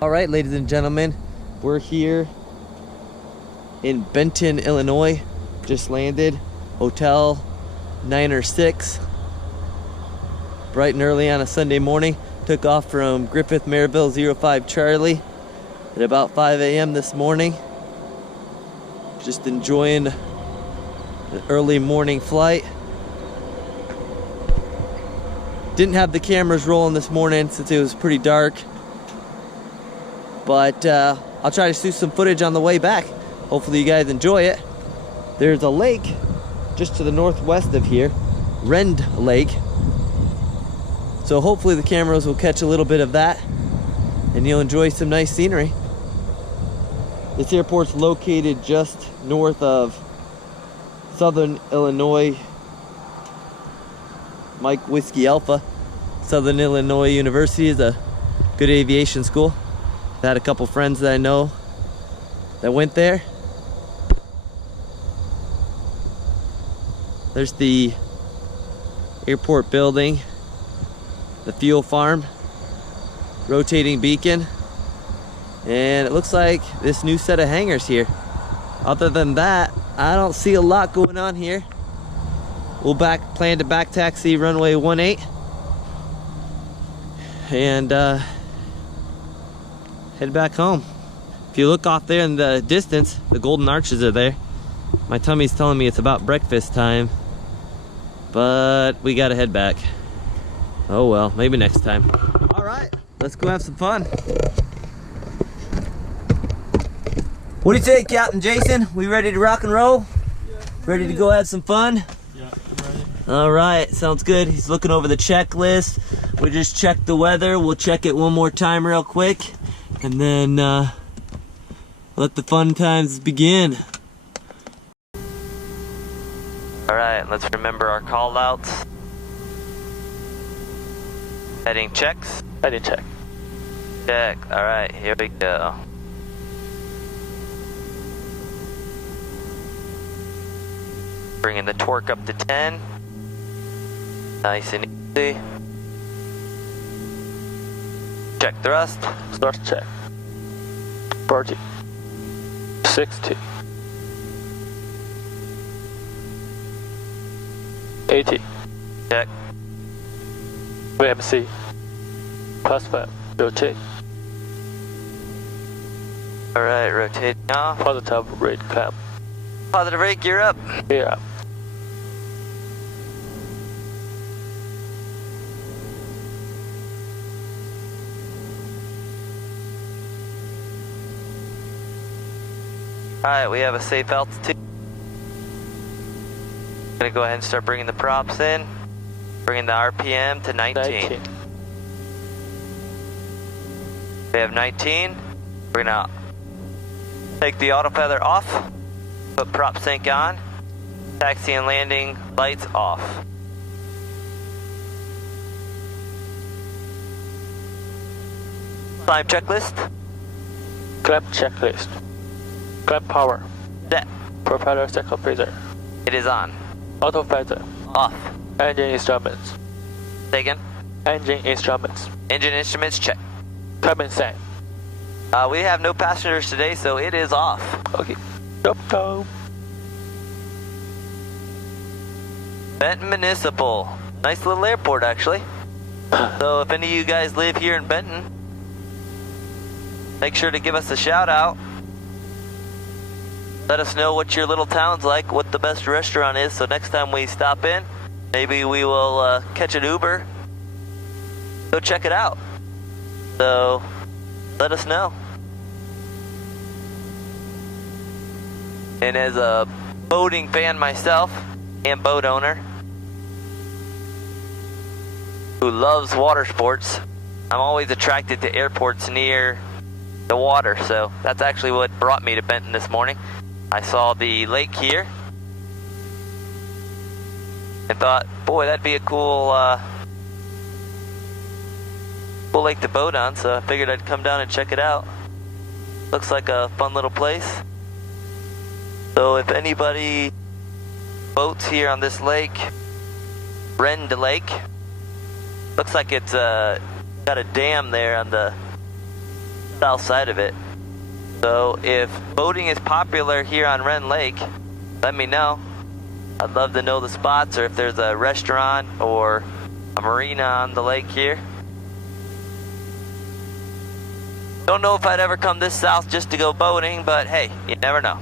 All right, ladies and gentlemen, we're here in Benton, Illinois. Just landed, Hotel 9 or 6. Bright and early on a Sunday morning. Took off from Griffith Maryville 05 Charlie at about 5 a.m. this morning. Just enjoying an early morning flight. Didn't have the cameras rolling this morning since it was pretty dark. But I'll try to shoot some footage on the way back. Hopefully you guys enjoy it. There's a lake just to the northwest of here, Rend Lake. So hopefully the cameras will catch a little bit of that and you'll enjoy some nice scenery. This airport's located just north of Southern Illinois, Mike Whiskey Alpha. Southern Illinois University is a good aviation school. I had a couple friends that I know that went there. There's the airport building, the fuel farm, rotating beacon, and it looks like this new set of hangars here. Other than that, I don't see a lot going on here. We'll plan to back taxi runway 18 and head back home. If you look off there in the distance, the golden arches are there. My tummy's telling me it's about breakfast time, but we gotta head back. Oh well, maybe next time. All right, let's go have some fun. What do you say, Captain Jason? We ready to rock and roll? Yeah, ready to go have some fun? Yeah, I'm ready. All right, sounds good. He's looking over the checklist. We just checked the weather. We'll check it one more time real quick, and then let the fun times begin. All right, let's remember our call outs. Heading checks. Heading check. Check. All right, here we go. Bringing the torque up to 10. Nice and easy. Check thrust. Thrust check. 40. 60. 80. Check. VMC. +5. Rotate. All right, rotating off. Positive rate clamp. Positive rate, gear up. Gear up. All right, we have a safe altitude. Gonna go ahead and start bringing the props in. Bringing the RPM to 19. We have 19. We're gonna take the auto feather off. Put prop sync on. Taxi and landing lights off. Climb checklist. Clamp checklist. Clamp power. Set. Propeller cycle freezer. It is on. Auto feather. Off. Engine instruments. Say again. Engine instruments. Engine instruments check. Cabin sign. We have no passengers today, so it is off. Okay. Drop down. Benton Municipal. Nice little airport, actually. So if any of you guys live here in Benton, make sure to give us a shout out. Let us know what your little town's like, what the best restaurant is, so next time we stop in, maybe we will catch an Uber. Go check it out. So let us know. And as a boating fan myself and boat owner who loves water sports, I'm always attracted to airports near the water, so that's actually what brought me to Benton this morning. I saw the lake here and thought, boy, that'd be a cool lake to boat on, so I figured I'd come down and check it out. Looks like a fun little place. So if anybody boats here on this lake, Rend Lake, looks like it's got a dam there on the south side of it. So if boating is popular here on Ren Lake, let me know. I'd love to know the spots, or if there's a restaurant or a marina on the lake here. Don't know if I'd ever come this south just to go boating, but hey, you never know.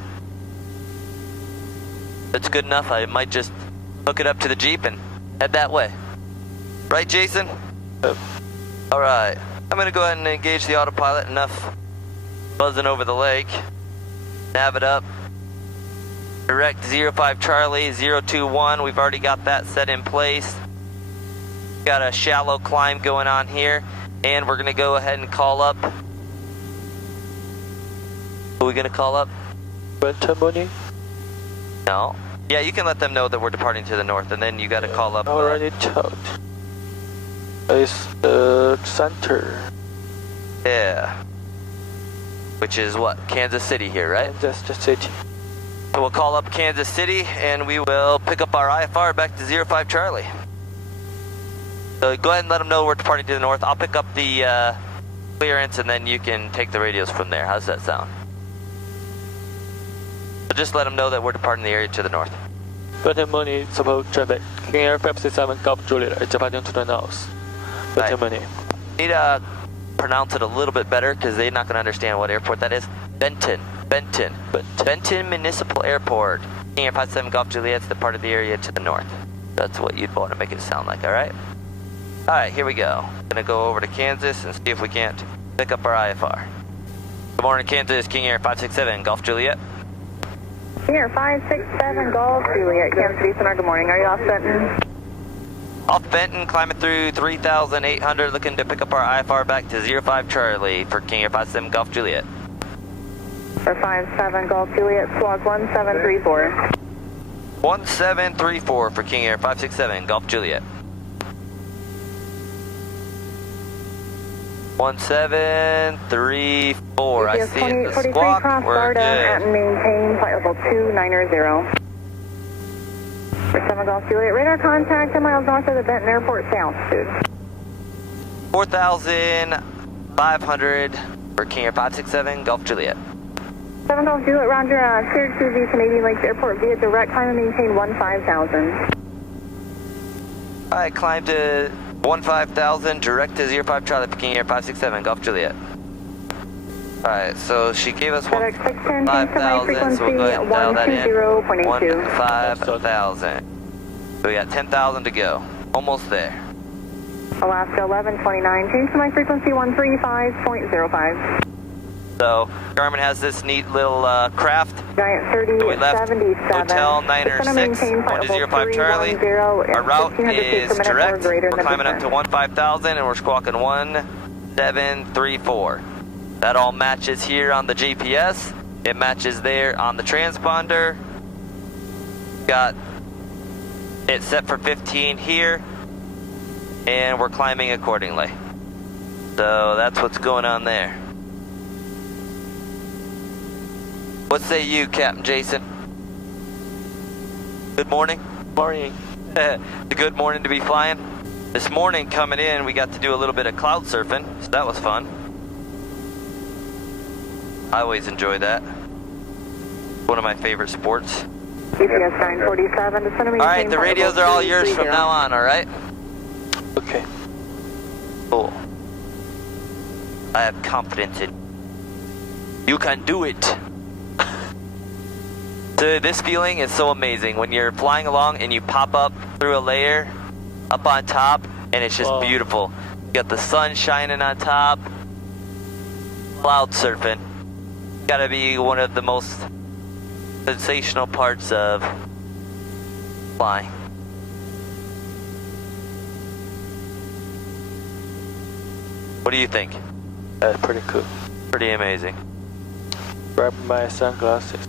If it's good enough, I might just hook it up to the Jeep and head that way. Right, Jason? Yep. Alright, I'm gonna go ahead and engage the autopilot. Enough buzzing over the lake. Nav it up. Direct 05 Charlie 021. We've already got that set in place. Got a shallow climb going on here, and we're gonna go ahead and call up. Who are we gonna call up? Benton. No. Yeah, you can let them know that we're departing to the north, and then you gotta call up. Already told. It's the center. Yeah. Which is what? Kansas City here, right? That's the city. So we'll call up Kansas City, and we will pick up our IFR back to 05 Charlie. So go ahead and let them know we're departing to the north. I'll pick up the clearance, and then you can take the radios from there. How's that sound? So just let them know that we're departing the area to the north. Benton support traffic. King Air 567 Golf Juliet is departing to the north. Benton. Need to pronounce it a little bit better because they're not going to understand what airport that is. Benton Municipal Airport. King Air 57 Golf Juliet's the part of the area to the north. That's what you'd want to make it sound like, alright? Alright, here we go. Gonna go over to Kansas and see if we can't pick up our IFR. Good morning, Kansas. King Air 567 Golf Juliet. King Air 567 Golf Juliet, Kansas City Center. Good morning. Are you off Benton? Off Benton, climbing through 3,800, looking to pick up our IFR back to 05 Charlie for King Air 57 Golf Juliet. For 57 Golf Juliet, squawk 1734. 1734 for King Air 567 Golf Juliet. 1734. I see it. The squawk. We're good. At maintain flight level 290. For 7 Golf Juliet, radar contact 10 miles north of the Benton Airport, altitude. 4,500 for King Air 567 Golf Juliet. 7 Golf Juliet, roger, cleared to the Canadian Lakes Airport via direct climb and maintain 15,000. Alright, climb to 15,000, direct to 05 Charlie for King Air 567 Golf Juliet. Alright, so she gave us 15,000, so we'll go ahead and dial that in. 15,000. So we got 10,000 to go. Almost there. Alaska 1129, change to my frequency 135.05. So Garmin has this neat little craft. Giant So we left 3077. Hotel 906, 1205 Charlie. Our route is direct. We're climbing up to 15,000 and we're squawking 1734. That all matches here on the GPS. It matches there on the transponder. Got it set for 15 here. And we're climbing accordingly. So that's what's going on there. What say you, Captain Jason? Good morning? Morning. A good morning to be flying. This morning coming in, we got to do a little bit of cloud surfing, so that was fun. I always enjoy that. One of my favorite sports. GPS 947 to center. Alright, the radios are all yours from now on, alright? Okay. Cool. I have confidence in you. You can do it. So this feeling is so amazing when you're flying along and you pop up through a layer up on top and it's just beautiful. You got the sun shining on top. Cloud surfing. Gotta be one of the most sensational parts of flying. What do you think? That's pretty cool. Pretty amazing. Grab my sunglasses.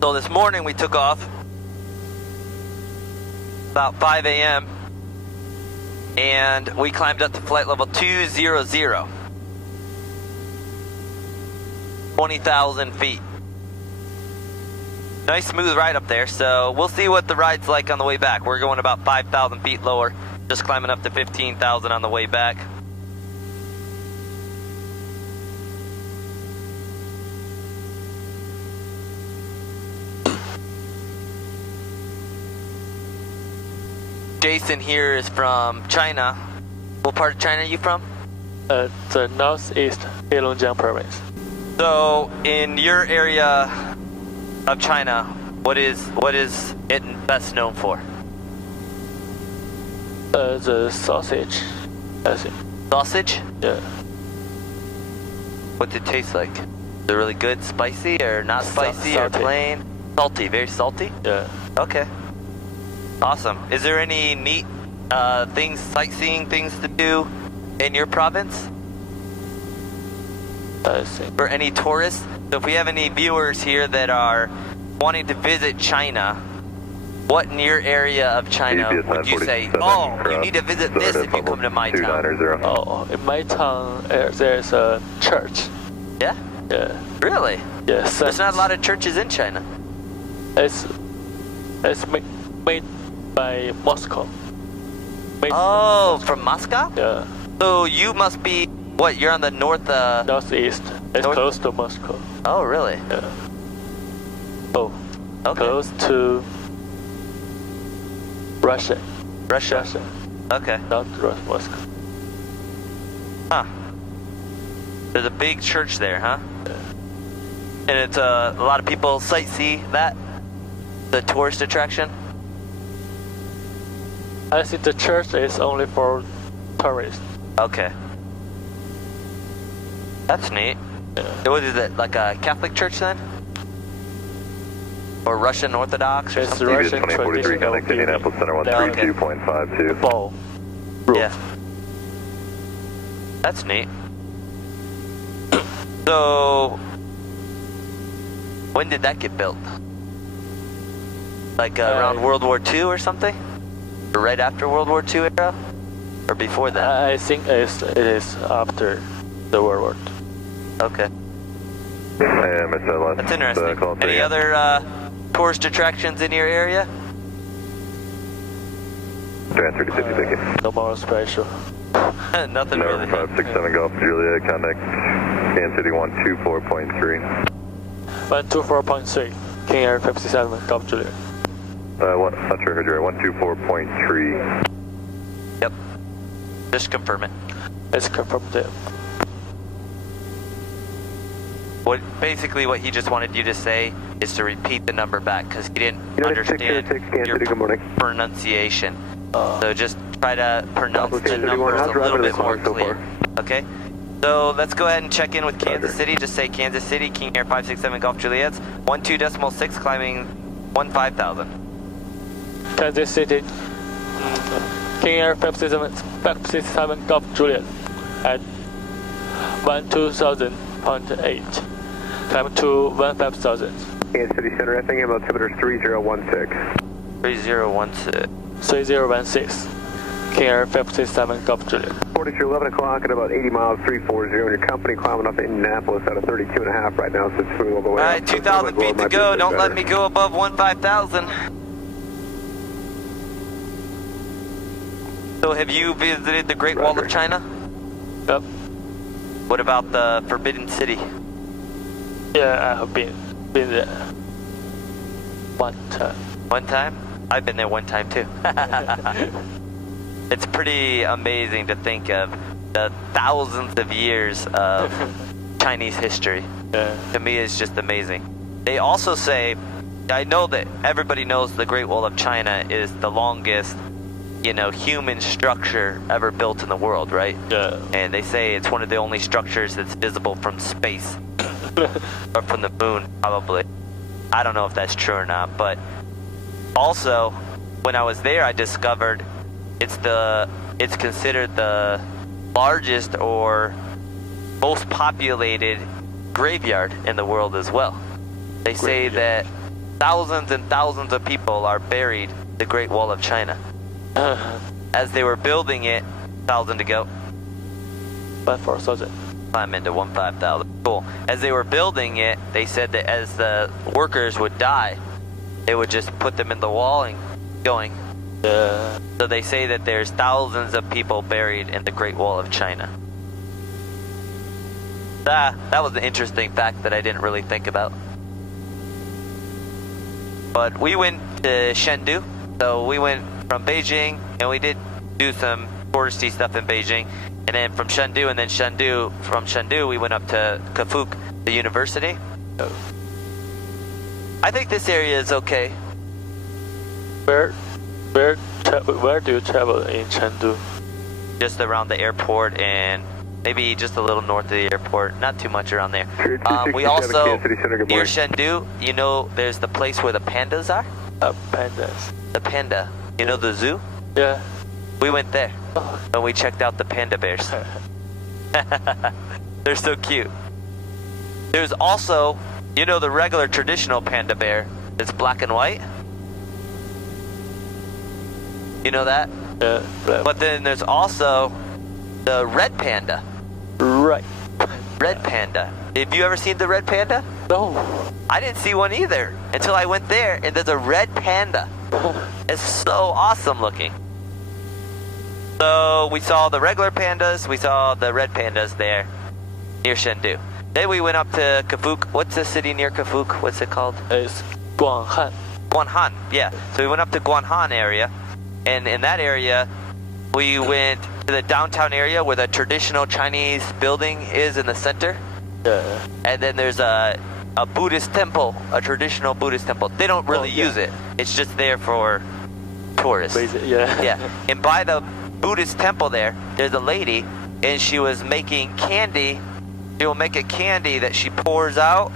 So this morning we took off about 5 a.m. and we climbed up to flight level 200. 20,000 feet. Nice smooth ride up there, so we'll see what the ride's like on the way back. We're going about 5,000 feet lower, just climbing up to 15,000 on the way back. Jason here is from China. What part of China are you from? The northeast Heilongjiang province. So, in your area of China, what is it best known for? The sausage, I think. Sausage? Yeah. What's it taste like? Is it really good, spicy, or not spicy, or Salty. plain? Salty, very salty? Yeah. Okay. Awesome. Is there any neat sightseeing things to do in your province? I think. For any tourists? So if we have any viewers here that are wanting to visit China, what in your area of China would you say, oh, you need to visit this if you come to my town? Oh, in my town, there's a church. Yeah? Yeah. Really? Yes. There's not a lot of churches in China. It's made by Moscow. Oh, from Moscow? Yeah. So you must be, what, you're on the north, Northeast. It's close to Moscow. Oh, really? Yeah. Oh. Okay. Close to Russia. Russia? Okay. Not Moscow. Huh. There's a big church there, huh? Yeah. And it's a lot of people sightsee that? The tourist attraction? I think the church is only for tourists. Okay. That's neat. Yeah. What is it, like a Catholic church then? Or Russian Orthodox or It's something? Russian traditional Indianapolis Center 132.52. ball. Yeah. That's neat. So, when did that get built? Like around World War II or something? Or right after World War II era? Or before that? I think it is after the World War II. Okay. Yeah, That's interesting. Any other tourist attractions in your area? Transfer to 50, thank you. No more special. Nothing really. 567 Golf Juliet, connect Kansas City 124.3. 124.3. King Air 57, Golf Juliet. What? Not sure, heard you right. 124.3. Yep. Just confirm it. It's confirmed there. Basically what he just wanted you to say is to repeat the number back because he didn't United understand 606, your good morning. pronunciation. So just try to pronounce the numbers a little bit more clear. Okay? So let's go ahead and check in with Kansas City. Just say Kansas City, King Air 567 Golf Juliet's 12.6 climbing 15,000. Kansas City, King Air 567 Golf Juliet at 12,000.8. Climb to 15,000. Kansas City Center, I think altimeter 3016. 3016. 3016. King Air 567 Golf Juliet. 43, 11 o'clock at about 80 miles, 340. And your company climbing up to Indianapolis at a 32.5 right now, so it's moving all the way. Alright, 2,000 feet to go. Don't let me go above 15,000. So have you visited the Great Wall of China? Yep. What about the Forbidden City? Yeah, I have been there. One time. One time? I've been there one time too. It's pretty amazing to think of the thousands of years of Chinese history. Yeah. To me, it's just amazing. They also say, I know that everybody knows the Great Wall of China is the longest, human structure ever built in the world, right? Yeah. And they say it's one of the only structures that's visible from space. Or from the moon, probably. I don't know if that's true or not, but also, when I was there, I discovered it's considered the largest or most populated graveyard in the world as well. They say that thousands and thousands of people are buried in the Great Wall of China. As they were building it, 1,000 to go. 4,000. climb into 15,000. Cool. As they were building it, they said that as the workers would die, they would just put them in the wall and going. So they say that there's thousands of people buried in the Great Wall of China. That was an interesting fact that I didn't really think about. But we went to Chengdu. So we went from Beijing, and we did do some touristy stuff in Beijing. And then from Chengdu, from Chengdu, we went up to Kafuk, the university. I think this area is okay. Where do you travel in Chengdu? Just around the airport and maybe just a little north of the airport. Not too much around there. We also, near Chengdu, you know, there's the place where the pandas are? Pandas. The panda. You know the zoo? Yeah. We went there. And we checked out the panda bears. They're so cute. There's also, you know, the regular traditional panda bear. It's black and white. You know that? Yeah. But then there's also the red panda. Right. Red panda. Have you ever seen the red panda? No. I didn't see one either until I went there, and there's a red panda. It's so awesome looking. So we saw the regular pandas, we saw the red pandas there near Chengdu. Then we went up to Kafuk. What's the city near Kafuk? What's it called? It's Guanghan. Guanghan, yeah. So we went up to Guanghan area, and in that area, we went to the downtown area where the traditional Chinese building is in the center. Yeah. And then there's a Buddhist temple, a traditional Buddhist temple. They don't really use it. It's just there for tourists. Yeah. Yeah. And by the Buddhist temple there's a lady, and she was making candy. She will make a candy that she pours out,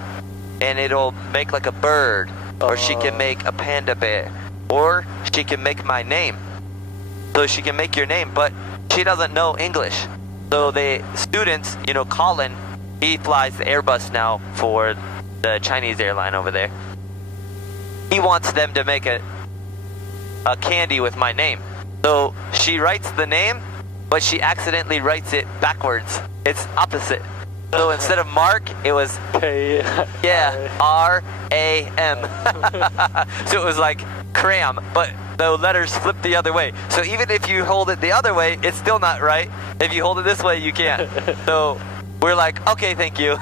and it'll make like a bird, or she can make a panda bear, or she can make my name. So she can make your name, but she doesn't know English. So the students, you know, Colin, he flies the Airbus now for the Chinese airline over there. He wants them to make a candy with my name. So she writes the name, but she accidentally writes it backwards. It's opposite. So instead of Mark, it was R-A-M. So it was like cram, but the letters flip the other way. So even if you hold it the other way, it's still not right. If you hold it this way, you can't. So we're like, okay, thank you.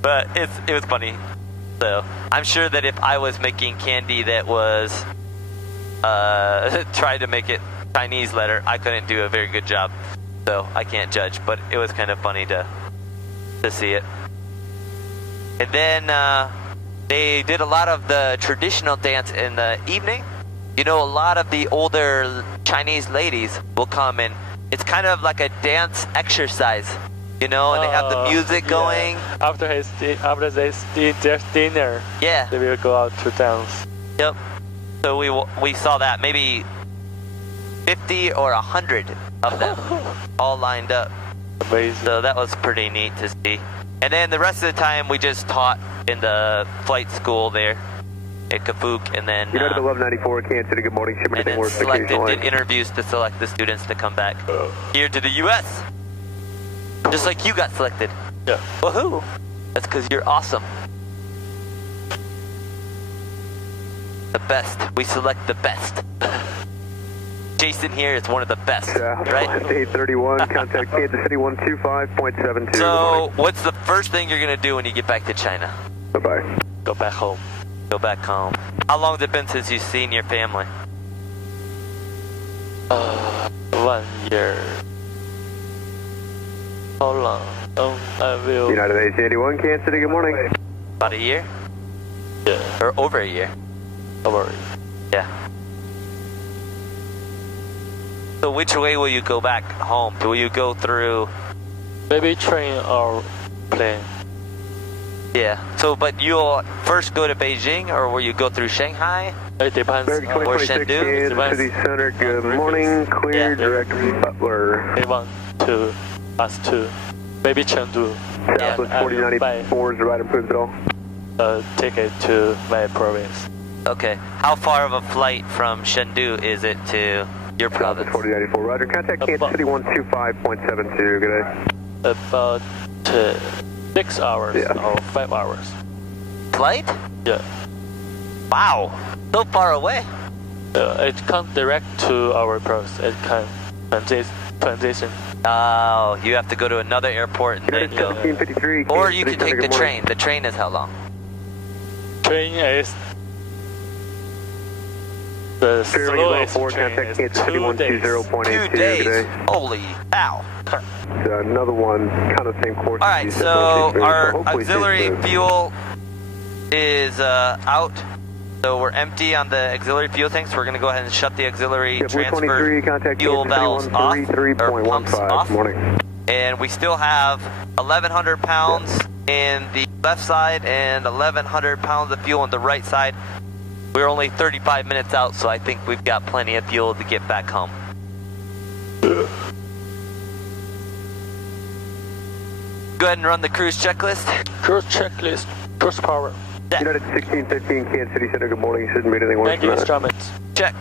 But it was funny. So I'm sure that if I was making candy that was tried to make it Chinese letter, I couldn't do a very good job. So I can't judge, but it was kind of funny to see it. And then they did a lot of the traditional dance in the evening. You know, a lot of the older Chinese ladies will come in. It's kind of like a dance exercise, you know, and they have the music going. After they eat their dinner, they will go out to dance. Yep. So we saw that, maybe 50 or 100 of them all lined up. Amazing. So that was pretty neat to see. And then the rest of the time we just taught in the flight school there at Kafuk, and then United 1194, Kansas City, good morning. and then selected, did interviews to select the students to come back here to the U.S. Just like you got selected. Yeah. Woohoo! That's because you're awesome. The best. We select the best. Jason here is one of the best, right? 831, contact Kansas City 125.72. So, what's the first thing you're going to do when you get back to China? Bye-bye. Go back home. Go back home. How long has it been since you've seen your family? 1 year. How long? I will. United 881, Kansas City, good morning. About a year? Yeah. Or over a year? Over a year. Yeah. So which way will you go back home? Will you go through? Maybe train or plane. Yeah. So, but you'll first go to Beijing, or will you go through Shanghai? It depends. American 2026, Kansas City Center, good morning. Clear, direct Butler. They want to us to maybe Chengdu. Southwest 4094 is the right improved at all. Ticket to my province. Okay. How far of a flight from Chengdu is it to Your province. 4094, roger. Contact Kansas City 125.72, good day. About 6 hours or 5 hours. Flight? Yeah. Wow, so far away. It comes direct to our post. It can transition. Oh, you have to go to another airport and then go. 1753. Or you can take the train. The train is how long? Train is the slowest train is 2 days. 2 days. Holy cow. Another one, kind of same course. All right, so our auxiliary fuel is out. So we're empty on the auxiliary fuel tanks. We're going to go ahead and shut the auxiliary transfer fuel valves off, or pumps off. And we still have 1,100 pounds in the left side and 1,100 pounds of fuel on the right side. We're only 35 minutes out, so I think we've got plenty of fuel to get back home. Go ahead and run the cruise checklist. Cruise checklist. Cruise power. United 1615, Kansas City Center, good morning. You shouldn't meet anything worse Thank you, than that. instruments. Check.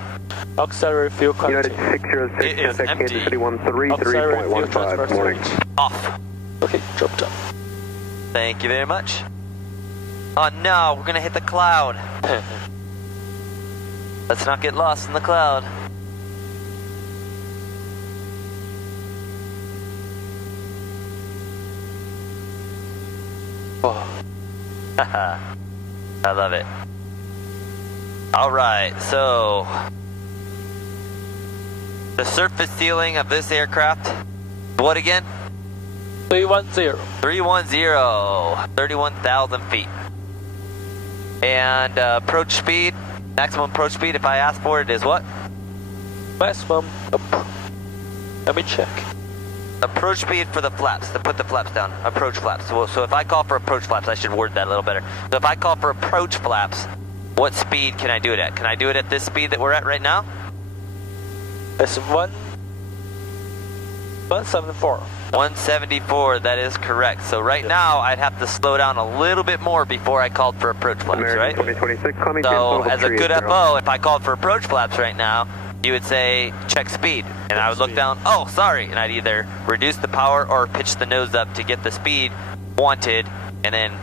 Auxiliary fuel quantity. United 606, It is contact empty. Kansas City Auxiliary fuel 133.15, transfer good morning. storage. Off. Okay, drop down. Thank you very much. Oh no, we're going to hit the cloud. Let's not get lost in the cloud. Haha. I love it. Alright, so the surface ceiling of this aircraft, what again? 310. 310, 31,000 feet. And approach speed, maximum approach speed, if I ask for it, is what? Maximum. Let me check. Approach speed for the flaps, to put the flaps down, approach flaps. So if I call for approach flaps, I should word that a little better. So if I call for approach flaps, what speed can I do it at? Can I do it at this speed that we're at right now? It's 174. 174, that is correct. So right now, I'd have to slow down a little bit more before I called for approach flaps, right? American 2026, coming So as a good FO, if I called for approach flaps right now, you would say check speed, and I would look down, oh sorry, and I'd either reduce the power or pitch the nose up to get the speed wanted, and then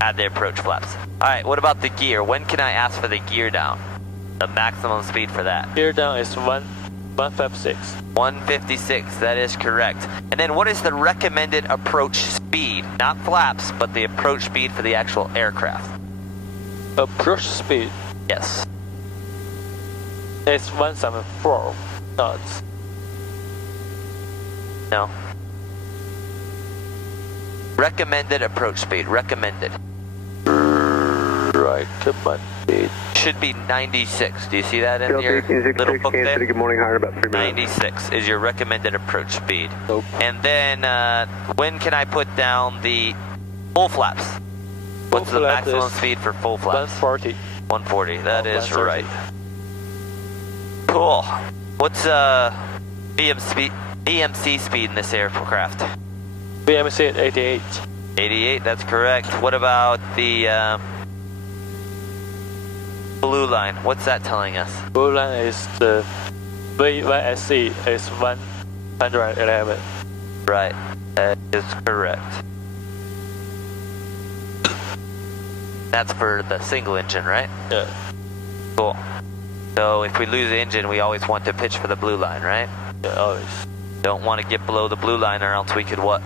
add the approach flaps. Alright, what about the gear? When can I ask for the gear down? The maximum speed for that? Gear down is 156. 156, that is correct. And then what is the recommended approach speed? Not flaps, but the approach speed for the actual aircraft. Approach speed Yes. is 174 knots. No. Recommended approach speed, recommended. Recommended. Should be 96. Do you see that in your little book there? Good morning, higher about 3 minutes. 96 is your recommended approach speed. Nope. And then when can I put down the full flaps? What's the flap maximum is speed for full flaps? 140. 140, that is 130. right. Cool. What's BMC speed in this aircraft? BMC at 88. 88, that's correct. What about the blue line? What's that telling us? Blue line is the VYSC is 111. Right, that is correct. That's for the single engine, right? Yeah. Cool. So if we lose the engine, we always want to pitch for the blue line, right? Yeah, always. Don't want to get below the blue line or else we could what?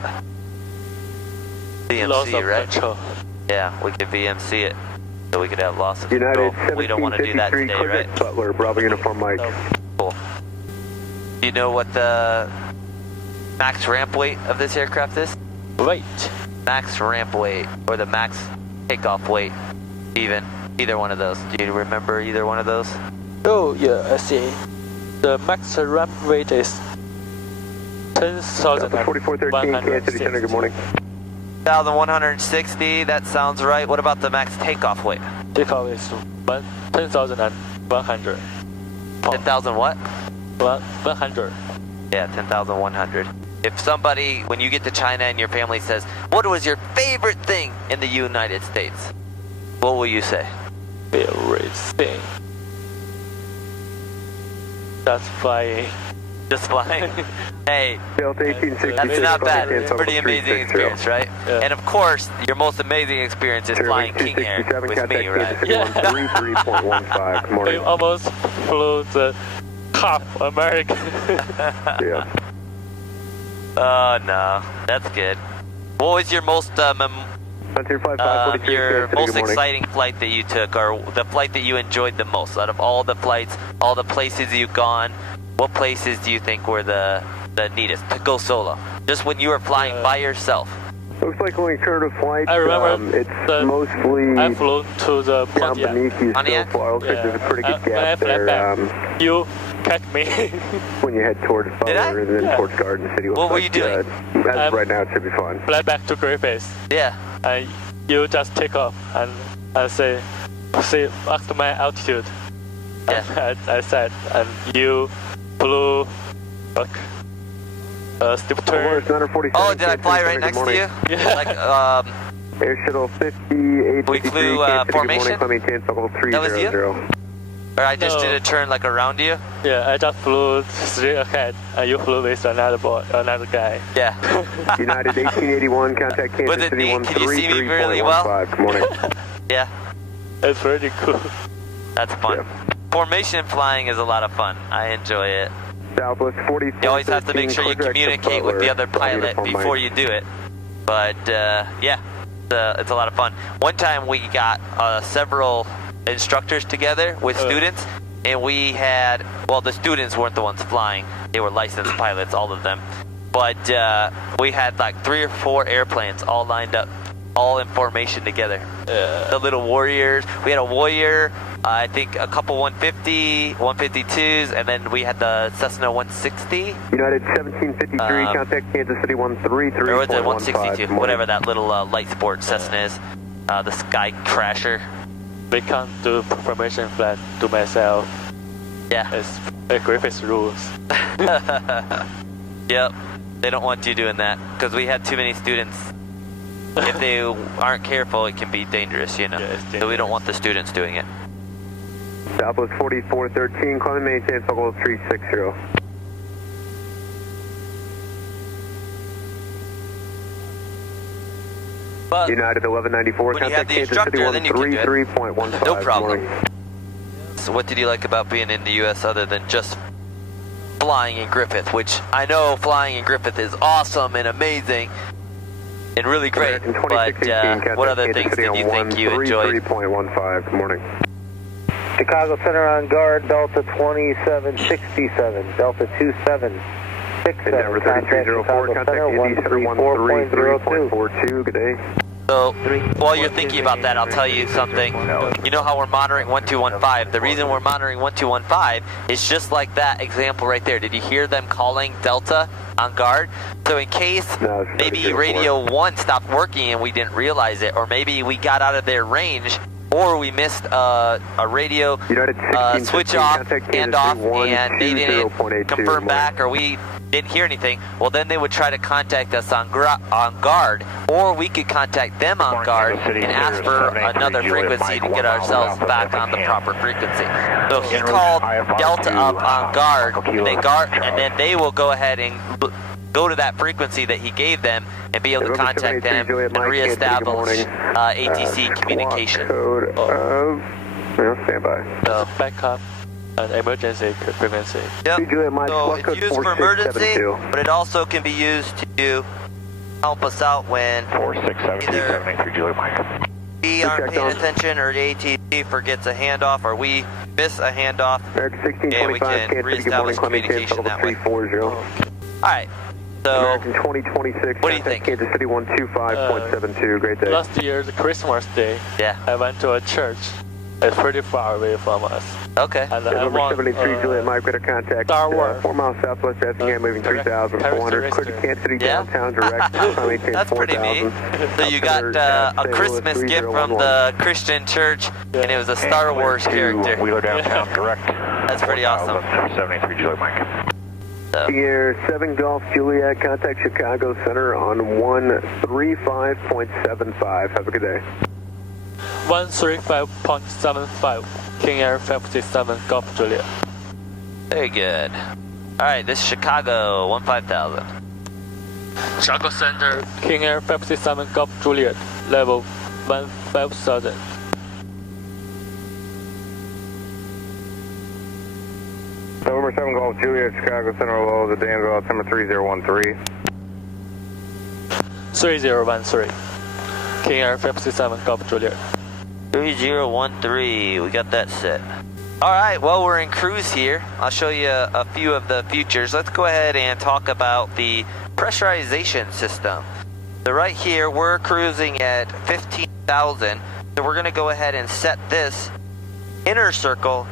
Loss VMC, of right? control. Yeah, we could VMC it. So we could have loss of United control. We don't want to do that 1753, today, right? Butler, Bravo Uniform Mike. No. Cool. Do you know what the max ramp weight of this aircraft is? Wait. Max ramp weight, or the max takeoff weight, even. Either one of those. Do you remember either one of those? Oh, yeah, I see. The max ramp weight is 4413, Kansas City Center, good morning. 1,160, that sounds right. What about the max takeoff weight? Takeoff is 10,100. 10,000 what? 100. Yeah, 10,100. If somebody, when you get to China and your family says, what was your favorite thing in the United States? What will you say? Favorite thing. just flying. Just flying. Hey, Delta 1866. that's not bad. It's a pretty amazing experience, right? Yeah. And of course, your most amazing experience is flying King Air with me, right? Yeah. 33.15. Good morning. We almost flew the half American. Yeah. Oh no, that's good. What was your most exciting flight that you took, or the flight that you enjoyed the most out of all the flights, all the places you've gone? What places do you think were the neatest to go solo? Just when you were flying by yourself. Looks like when we occurred a flight, I remember it's mostly I flew to the down beneath you so far. Looks like there's a pretty good gap there. You catch me. When you head towards Butler and then towards Garden City. What were you doing? As of right now, it should be fine. Fly back to Griffiths. Yeah. And you just take off and say, ask my altitude. Yeah. And I said, and you flew like steep turn. Oh, did I fly right next to you? Yeah. Like Air Shuttle 58. We flew formation? That was you? Or I just did a turn like around you? Yeah, I just flew straight ahead, and you flew with another guy. Yeah. United 1881, contact Kansas City 133.15. Can you see me really well? Good morning. Yeah. It's pretty cool. That's fun. Yeah. Formation flying is a lot, of fun. I enjoy it. Southwest 44. You always have to make sure you communicate with the other pilot before you do it. But yeah, it's a lot of fun. One time we got several instructors together with students, and we had, well, the students weren't the ones flying. They were licensed pilots, all of them. But we had like 3 or 4 airplanes all lined up, all in formation together. The little Warriors. We had a Warrior, I think a couple 150, 152s, and then we had the Cessna 160. United 1753, contact Kansas City 133.15. Or was it 162? Whatever that little light sport Cessna is. The Sky Crasher. We can't do formation flight to myself. Yeah. It's Griffiths rules. Yep. They don't want you doing that because we had too many students. If they aren't careful, it can be dangerous, you know. Yeah, so we don't want the students doing it. Southwest 4413, climb and maintain level 360. But United 1194, when you have contact the Kansas City instructor, then you can do it. 133.15. No problem. So what did you like about being in the U.S. other than just flying in Griffith, which I know flying in Griffith is awesome and amazing and really great, but what other things did you think you enjoyed? 3.15, good morning. Chicago Center on guard, Delta 2767, Delta 2767. Endeavor 3304, contact Indy Center 133.42, good day. So, while you're thinking about that, I'll tell you something. You know how we're monitoring 1215? The reason we're monitoring 1215 is just like that example right there. Did you hear them calling Delta on guard? So in case maybe radio 1 stopped working and we didn't realize it, or maybe we got out of their range, or we missed a radio switch off, handoff, and they didn't confirm back, or we didn't hear anything, well then they would try to contact us on guard, or we could contact them on guard and ask for another frequency to get ourselves back on the proper frequency. So he called Delta up on guard, and then they will go ahead and go to that frequency that he gave them and be able to contact them and reestablish ATC communication. Stand by. So backup and emergency frequency. Yep. So it's used for emergency, but it also can be used to help us out when either we aren't paying attention or the ATC forgets a handoff or we miss a handoff, and we can reestablish communication that way. Alright. So, American 2026, what do you think? Kansas City 125.72, great day. Last year, the Christmas day, I went to a church. It's pretty far away from us. Okay. And I want 73 Juliet Mike, better contact. Star Wars. 4 miles southwest, Effingham, moving 3,400. Clear to Kansas City downtown, direct. That's pretty neat. So you got a Christmas gift from the Christian church, and it was a Star Wars character. Wheeler downtown, direct. That's pretty awesome. 73 Juliet Mike. Air 7 Golf Juliet, contact Chicago Center on 135.75. Have a good day. 135.75, King Air 57 Golf Juliet. Very good. All right, this is Chicago 15,000. Chicago Center, King Air 57 Golf Juliet, level 15,000. November 7 Golf Juliet, Chicago Center, low the Danville, altimeter 3013. 3013. King Air 57 Golf Juliet. 3013, we got that set. All right, well, we're in cruise here. I'll show you a few of the features. Let's go ahead and talk about the pressurization system. So right here, we're cruising at 15,000. So we're gonna go ahead and set this inner circle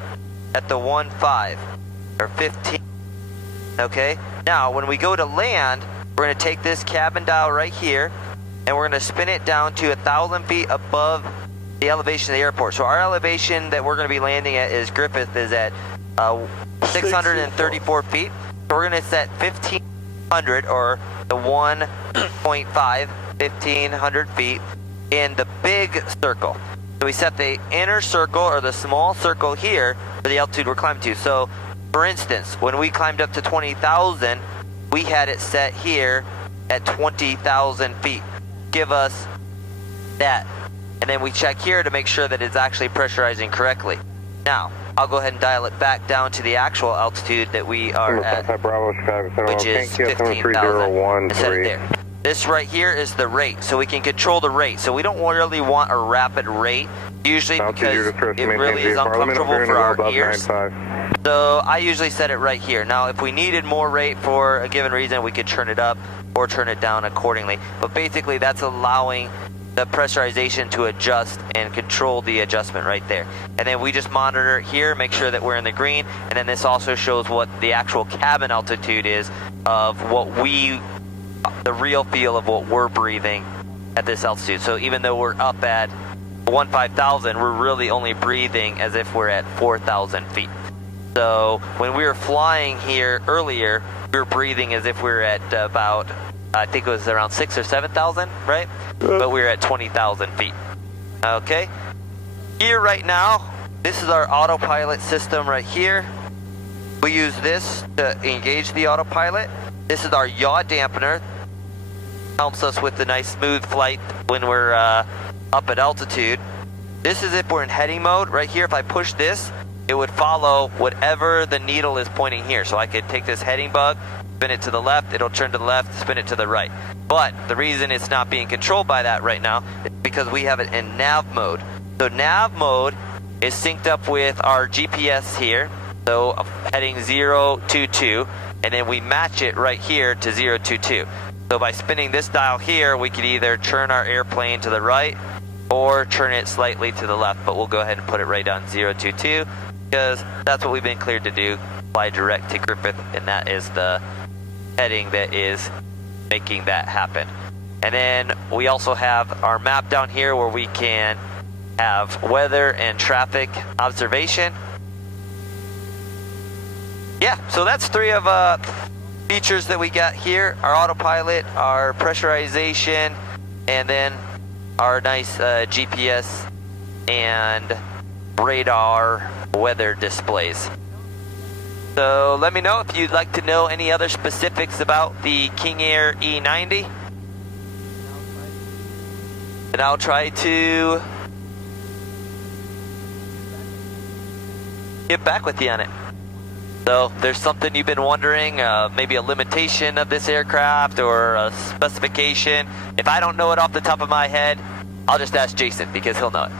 at the 1.5 or 15. Okay, now when we go to land, we're gonna take this cabin dial right here and we're gonna spin it down to 1,000 feet above the elevation of the airport. So our elevation that we're going to be landing at is Griffith is at 634 feet. So we're going to set 1,500 or the 1.5, 1,500 feet in the big circle. So we set the inner circle or the small circle here for the altitude we're climbing to. So for instance, when we climbed up to 20,000, we had it set here at 20,000 feet. Give us that. And then we check here to make sure that it's actually pressurizing correctly. Now, I'll go ahead and dial it back down to the actual altitude that we are at, which is 15,000. Set it there. This right here is the rate, so we can control the rate. So we don't really want a rapid rate, usually because it really is uncomfortable for our ears. So I usually set it right here. Now, if we needed more rate for a given reason, we could turn it up or turn it down accordingly. But basically, that's allowing the pressurization to adjust and control the adjustment right there. And then we just monitor here, make sure that we're in the green, and then this also shows what the actual cabin altitude is of what the real feel of what we're breathing at this altitude. So even though we're up at 15,000, we're really only breathing as if we're at 4,000 feet. So when we were flying here earlier, we were breathing as if we were at about, I think it was around 6,000 or 7,000, right? But we're at 20,000 feet. Okay. Here right now, this is our autopilot system right here. We use this to engage the autopilot. This is our yaw dampener. Helps us with the nice smooth flight when we're up at altitude. This is if we're in heading mode. Right here, if I push this, it would follow whatever the needle is pointing here. So I could take this heading bug, spin it to the left, it'll turn to the left, spin it to the right. But the reason it's not being controlled by that right now is because we have it in nav mode. So nav mode is synced up with our GPS here. So heading 022, and then we match it right here to 022. So by spinning this dial here, we could either turn our airplane to the right or turn it slightly to the left, but we'll go ahead and put it right on 022 because that's what we've been cleared to do, fly direct to Griffith, and that is the heading that is making that happen. And then we also have our map down here where we can have weather and traffic observation. Yeah, so that's three of features that we got here: our autopilot, our pressurization, and then our nice GPS and radar weather displays. So let me know if you'd like to know any other specifics about the King Air E90, and I'll try to get back with you on it. So if there's something you've been wondering, maybe a limitation of this aircraft or a specification, if I don't know it off the top of my head, I'll just ask Jason because he'll know it.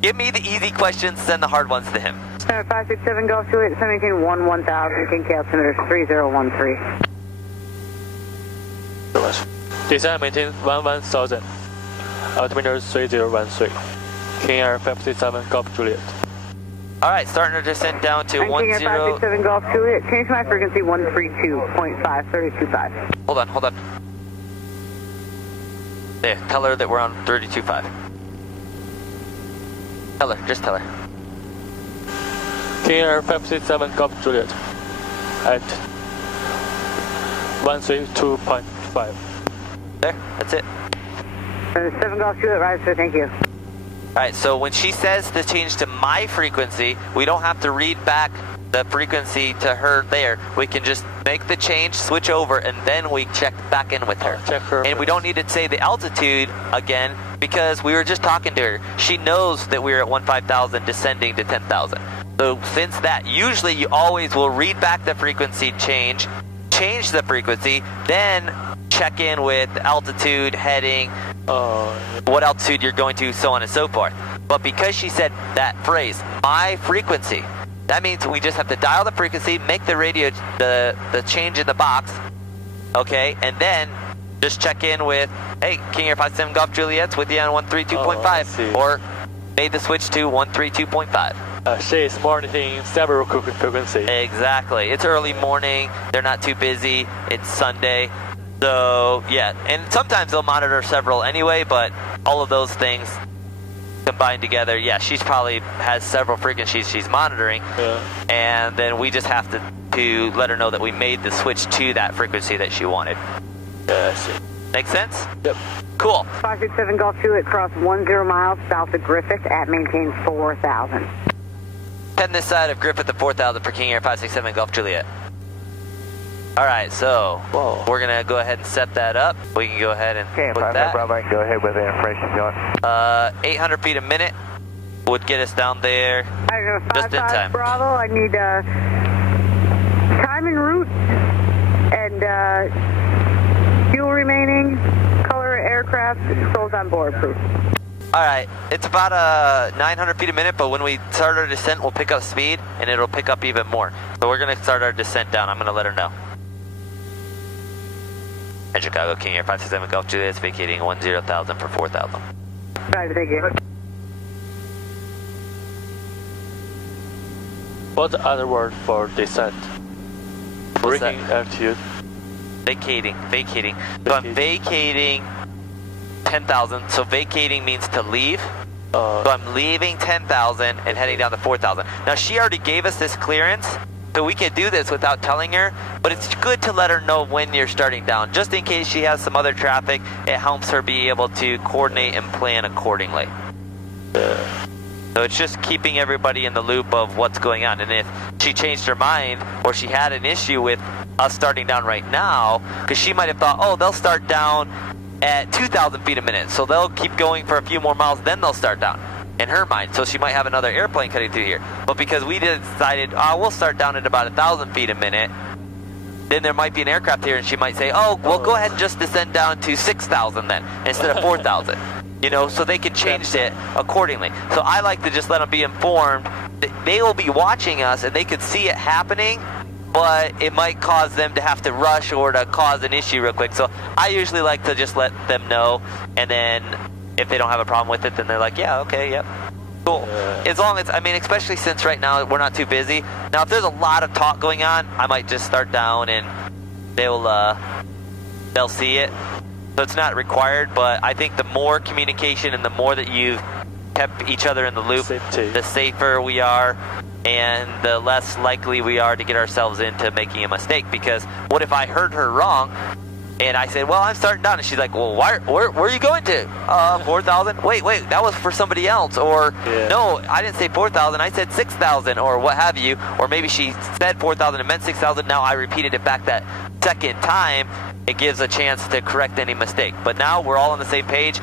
Give me the easy questions, send the hard ones to him. 567 Golf Juliet, 17-1, 1000, King K altimeter 3013. Descent maintain 11,000, altimeter 3013. King Air 57 Golf Juliet. Alright, starting to descend down to 10. King Air 567 Golf Juliet, change my frequency 132.5, 325. Hold on. There, tell her that we're on 32.5. Just tell her. King Air 567 Golf Juliet at 132.5. There, that's it. 7 Golf Juliet, right, sir, thank you. Alright, so when she says to change to my frequency, we don't have to read back the frequency to her there, we can just make the change, switch over, and then we check back in with her. Check her. And we don't need to say the altitude again because we were just talking to her. She knows that we're at 15,000 descending to 10,000. So since that, usually you always will read back the frequency change the frequency, then check in with altitude, heading, what altitude you're going to, so on and so forth. But because she said that phrase, my frequency, that means we just have to dial the frequency, make the radio, the change in the box, okay, and then just check in with, hey, King Air 57 Golf Juliet's with you on 132.5, or made the switch to 132.5. She is monitoring several frequencies. Exactly. It's early morning. They're not too busy. It's Sunday. So, yeah. And sometimes they'll monitor several anyway, but all of those things combined together, yeah, she's probably has several frequencies she's monitoring. Yeah. And then we just have to let her know that we made the switch to that frequency that she wanted. Yeah, I see. Make sense? Yep. Cool. 567 Golf Juliet, cross 10 miles south of Griffith at maintain 4,000. Heading this side of Griffith at 4,000 for King Air 567 Golf Juliet. Alright, so we're going to go ahead and set that up. We can go ahead and put that. Bravo, I can go ahead with the information going. 800 feet a minute would get us down there just in time. Bravo, I need time and route and fuel remaining, color aircraft, souls on board, please. Alright, it's about 900 feet a minute, but when we start our descent, we'll pick up speed, and it'll pick up even more. So we're going to start our descent down. I'm going to let her know. And Chicago, King Air 567 Golf Juliet is vacating 10,000 for 4,000. Right, thank you. What's the other word for descent? Braking altitude. Vacating. So I'm vacating 10,000. So vacating means to leave. So I'm leaving 10,000 and heading down to 4,000. Now she already gave us this clearance, so we can do this without telling her, but it's good to let her know when you're starting down, just in case she has some other traffic. It helps her be able to coordinate and plan accordingly. So it's just keeping everybody in the loop of what's going on. And if she changed her mind or she had an issue with us starting down right now, because she might have thought, oh, they'll start down at 2,000 feet a minute, so they'll keep going for a few more miles, then they'll start down, in her mind. So she might have another airplane cutting through here. But because we decided, we'll start down at about 1,000 feet a minute, then there might be an aircraft here, and she might say, oh, well, go ahead and just descend down to 6,000 then, instead of 4,000. You know, so they can change it accordingly. So I like to just let them be informed that they will be watching us, and they could see it happening, but it might cause them to have to rush or to cause an issue real quick. So I usually like to just let them know, and then if they don't have a problem with it, then they're like, yeah, okay, yep, cool. As long as, I mean, especially since right now we're not too busy. Now, if there's a lot of talk going on, I might just start down and they'll see it. So it's not required, but I think the more communication and the more that you've kept each other in the loop, the safer we are, and the less likely we are to get ourselves into making a mistake. Because what if I heard her wrong and I said, well, I'm starting down, and she's like, well, where are you going to? 4,000? Wait, that was for somebody else. Or no, I didn't say 4,000, I said 6,000, or what have you. Or maybe she said 4,000 and meant 6,000. Now I repeated it back that second time. It gives a chance to correct any mistake. But now we're all on the same page.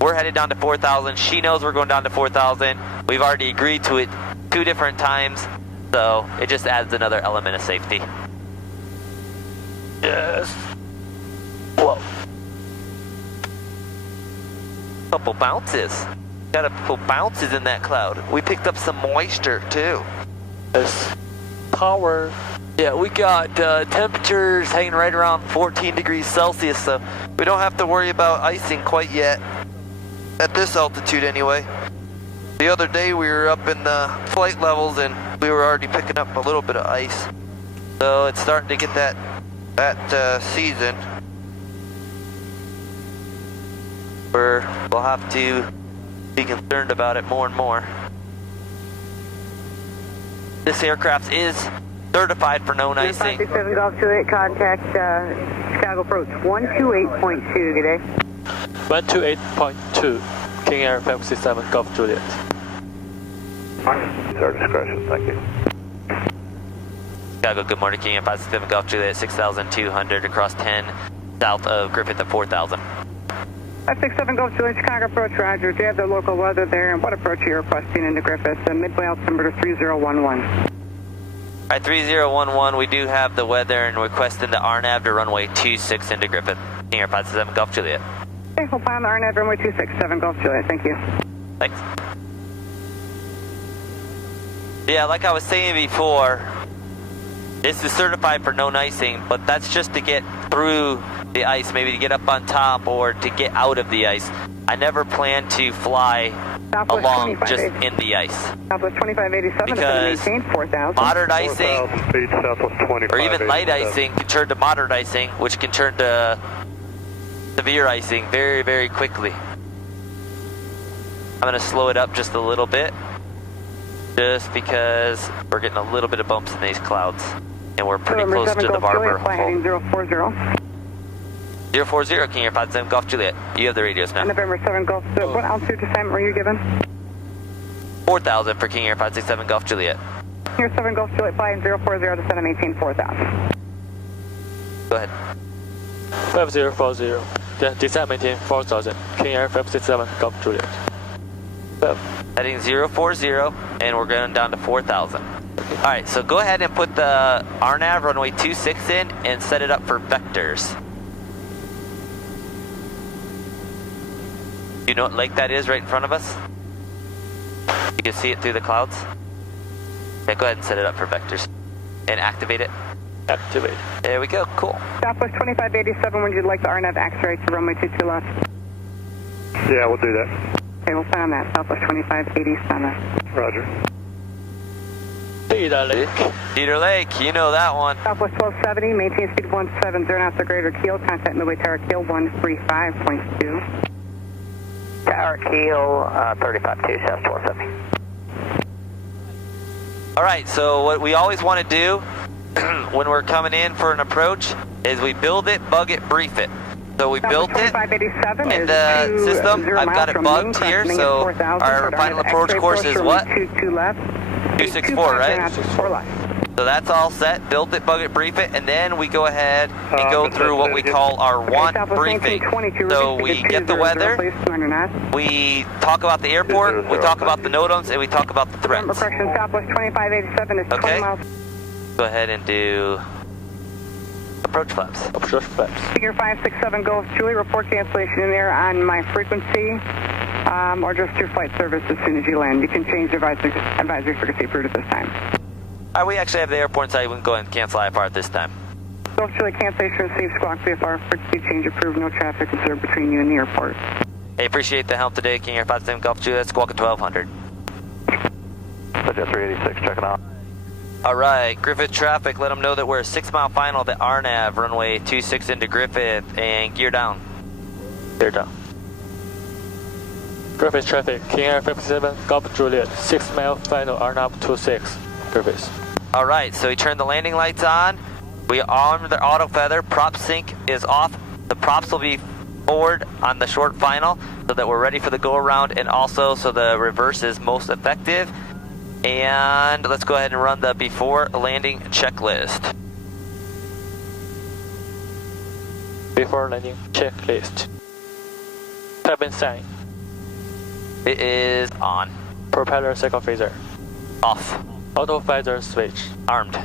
We're headed down to 4,000. She knows we're going down to 4,000. We've already agreed to it 2 different times, so it just adds another element of safety. Yes. Whoa. Couple bounces. Got a couple bounces in that cloud. We picked up some moisture too. Yes. Power. Yeah, we got temperatures hanging right around 14 degrees Celsius, so we don't have to worry about icing quite yet. At this altitude anyway. The other day we were up in the flight levels and we were already picking up a little bit of ice. So it's starting to get that season where we'll have to be concerned about it more and more. This aircraft is certified for known icing. 567 Golf Juliet, contact Chicago approach 128.2, good day. 128.2, King Air 567 Golf Juliet. It's our discretion, thank you. Chicago, good morning, King Air 567 Golf Juliet, 6,200 across 10, south of Griffith at 4,000. 567 Golf Juliet, Chicago approach, roger. Do you have the local weather there, and what approach are you requesting into Griffith? Midway altimeter 3011. Alright, 3011, we do have the weather and requesting the RNAV to runway 26 into Griffith. King Air 567 Golf Juliet. Okay, we'll fly on the RNAV runway 267 Golf Juliet, thank you. Thanks. Yeah, like I was saying before, this is certified for no icing, but that's just to get through the ice, maybe to get up on top or to get out of the ice. I never plan to fly Southwest along just in the ice. Southwest 2587 Because is maintained 4,000. moderate icing, 4,000 feet, Southwest 25. or even light icing, can turn to moderate icing, which can turn to severe icing very, very quickly. I'm going to slow it up just a little bit, just because we're getting a little bit of bumps in these clouds, and we're pretty close to the Barber. Heading 040. 040, King Air 57 Golf Juliet. You have the radios now. November 7 Golf, what altitude assignment were you given? 4,000 for King Air 567 Golf Juliet. King Air 7 Golf Juliet, flying 040 to center, maintain 4,000. Go ahead. 5040. Descent maintain 4,000. King Air 567 Golf Juliet. Heading 040, and we're going down to 4,000. Alright, so go ahead and put the RNAV runway 26 in and set it up for vectors. You know what lake that is right in front of us? You can see it through the clouds? Yeah, go ahead and set it up for vectors. And activate it. Activate. There we go, cool. Southwest 2587, would you like the RNAV X-ray to runway 22 left? Yeah, we'll do that. Okay, we'll fly on that, Southwest 2587. Roger. Cedar Lake. Cedar Lake, you know that one. Southwest 1270, maintain speed 170 knots or greater keel, contact midway tower keel 135.2. Tower keel 35.2, south 1270. Alright, so what we always want to do when we're coming in for an approach is we build it, bug it, brief it. So we built it in the system. I've got it bugged here, so our final approach course is what? 264, right? So that's all set. Build it, bug it, brief it, and then we go ahead and go through what we call our want briefing. So we get the weather, we talk about the airport, we talk about the NOTAMs, and we talk about the threats. Southwest 2587 is 20 miles. Go ahead and do approach flaps. Approach flaps. Figure 567 Golf Julie, report cancellation in there on my frequency, or just your flight service as soon as you land. You can change your advisory frequency route at this time. We actually have the airport inside. We can go ahead and cancel IFR at this time. Golf Julie, cancellation received, squawk VFR, frequency change approved, no traffic observed between you and the airport. Hey, appreciate the help today, King Air 57 Golf Juliet, squawk at 1200. Budget 386, checking out. Alright, Griffith traffic, let them know that we're a 6-mile final to RNAV, runway 26 into Griffith, and gear down. Gear down. Griffith traffic, King Air 57 Golf Juliet, 6-mile final, RNAV 26, Griffith. Alright, so we turn the landing lights on, we arm the auto feather, prop sync is off, the props will be forward on the short final, so that we're ready for the go around, and also so the reverse is most effective. And let's go ahead and run the before landing checklist. Before landing checklist. Cabin sign. It is on. Propeller cycle phaser. Off. Auto phaser switch. Armed.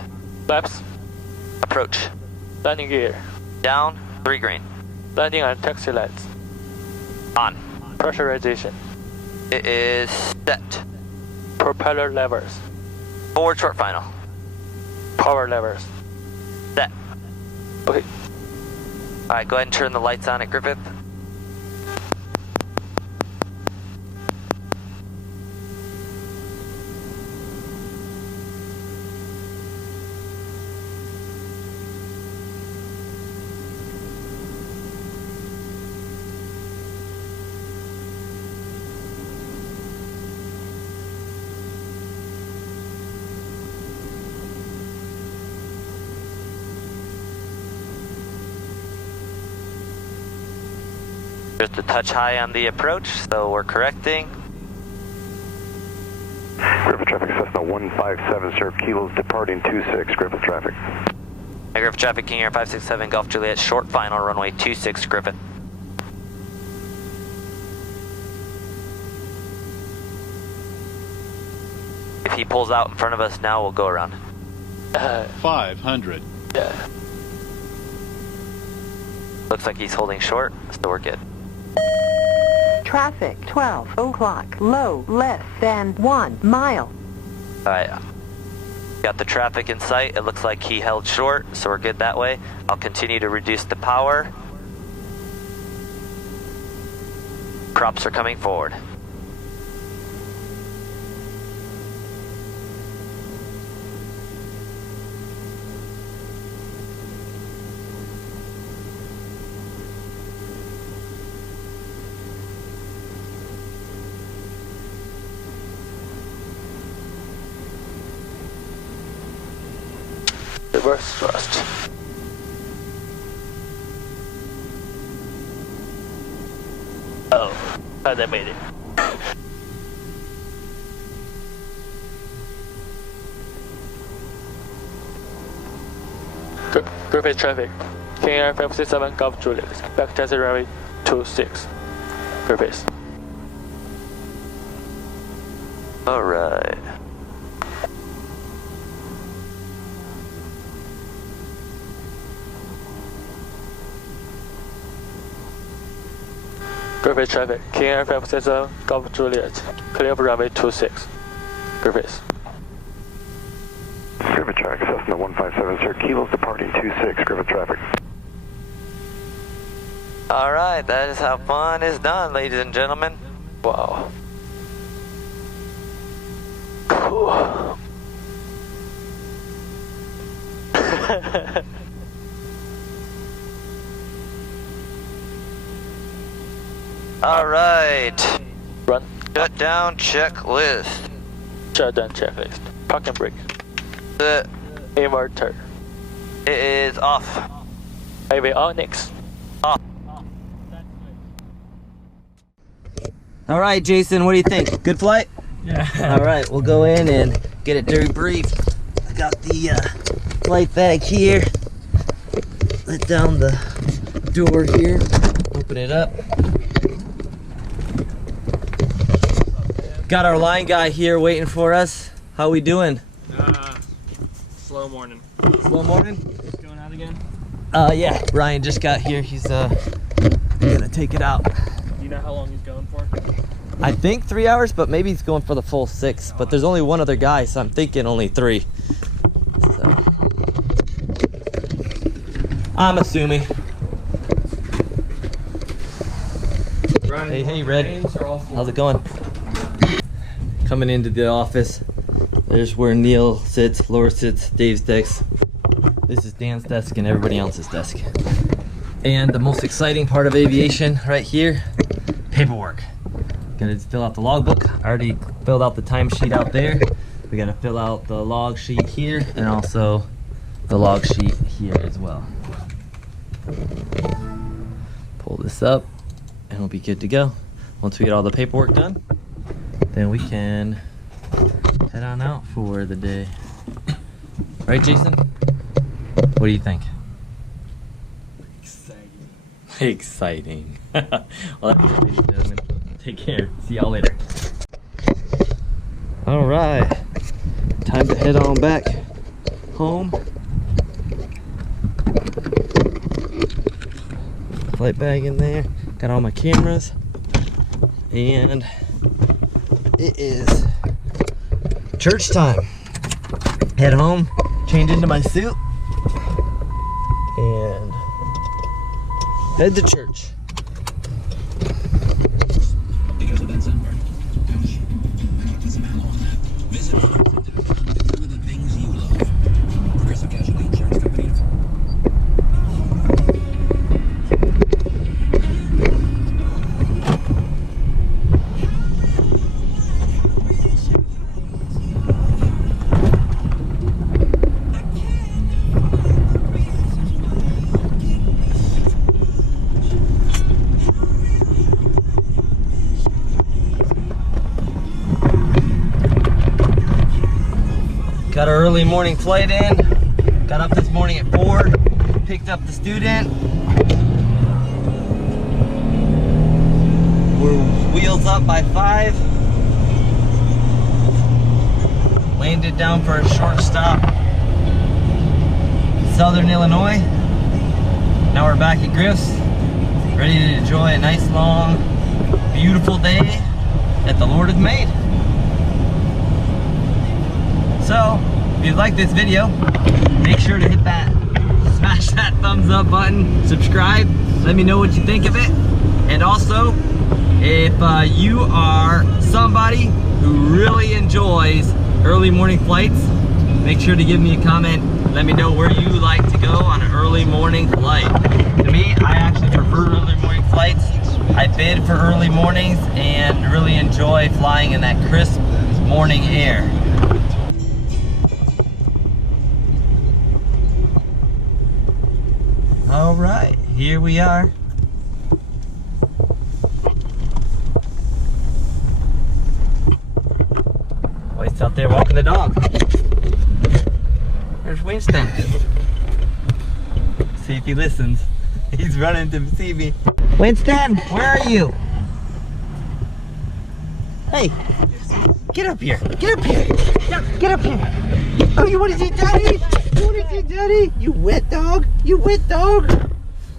Flaps. Approach. Landing gear. Down. 3 green. Landing and taxi lights. On. Pressurization. It is set. Propeller levers. Forward short final. Power levers. Set. Okay. Alright, go ahead and turn the lights on at Griffith. Just a touch high on the approach, so we're correcting. Griffith traffic, Cessna 157, sir. Kilos departing 26, Griffith traffic. Griffith traffic, King Air 567, Golf Juliet, short final, runway 26, Griffith. If he pulls out in front of us now, we'll go around. 500. Yeah. Looks like he's holding short, so we're good. Traffic 12 o'clock, low less than 1 mile. Alright, got the traffic in sight. It looks like he held short, so we're good that way. I'll continue to reduce the power. Props are coming forward. Reverse thrust. Oh, I made it. Griffith traffic. King Air 567 Golf Juliet. Back taxi runway 26. Griffith. Alright. Griffith traffic. King Air 567 Golf Juliet. Clear for runway 26. Griffith. Griffith traffic, Cessna 157, sir. Kilos departing 26, Griffith traffic. Alright, that is how fun is done, ladies and gentlemen. Wow. Cool. Alright. Run. Shut down checklist. Shut down checklist. Park and brake. The Inverter. It is off. Avionics. Off. All right, Jason, what do you think? Good flight? Yeah. All right, we'll go in and get it debriefed. I got the flight bag here. Let down the door here. Open it up. Got our line guy here waiting for us. How we doing? Slow morning. Slow morning? Going out again? Yeah, Ryan just got here. He's gonna take it out. Do you know how long he's going for? I think 3 hours, but maybe he's going for the full 6. But there's only one other guy, so I'm thinking only 3. So I'm assuming. Hey, Red. How's it going? Coming into the office. There's where Neil sits, Laura sits, Dave's desk. This is Dan's desk and everybody else's desk. And the most exciting part of aviation right here, paperwork. Gonna fill out the logbook. I already filled out the timesheet out there. We're gonna fill out the log sheet here and also the log sheet here as well. Pull this up and we'll be good to go. Once we get all the paperwork done, then we can head on out for the day. Right, Jason? What do you think? Exciting. Well, that's it, ladies and gentlemen. Take care. See y'all later. All right. Time to head on back home. Flight bag in there. Got all my cameras. And it is church time. Head home, change into my suit, and head to church. Because of that sunburn. Ouch. Doesn't matter on that. Visit do the things you love. Progressive Casualty Insurance Company. early morning flight in. Got up this morning at 4, picked up the student. We're wheels up by 5. Landed down for a short stop in Southern Illinois. Now we're back at Griff's, ready to enjoy a nice, long, beautiful day that the Lord has made. So, if you like this video, make sure to hit that, smash that thumbs up button, subscribe, let me know what you think of it. And also, if you are somebody who really enjoys early morning flights, make sure to give me a comment. Let me know where you like to go on an early morning flight. To me, I actually prefer early morning flights. I bid for early mornings and really enjoy flying in that crisp morning air. All right, here we are. White's out there walking the dog. There's Winston. See if he listens. He's running to see me. Winston, where are you? Hey, get up here. Get up here. Get up here. Oh, you want to see Daddy? You want to see Daddy? You wet dog. You wet dog.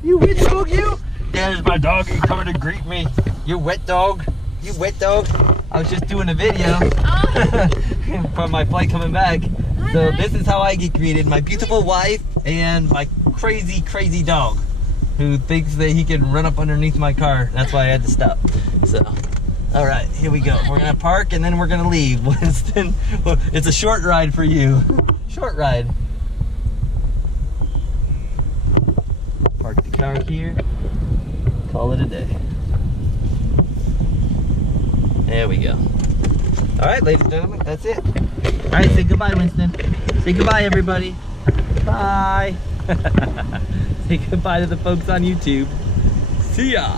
You wet dog, you. There's my doggy coming to greet me. You wet dog. You wet dog. I was just doing a video from my flight coming back. So this is how I get greeted. My beautiful wife and my crazy, crazy dog who thinks that he can run up underneath my car. That's why I had to stop. So, all right, here we go. We're gonna park and then we're gonna leave. Winston, it's a short ride for you. Short ride. Park the car here. Call it a day. There we go. All right, ladies and gentlemen, that's it. All right, say goodbye, Winston. Say goodbye, everybody. Bye. Say goodbye to the folks on YouTube. See ya.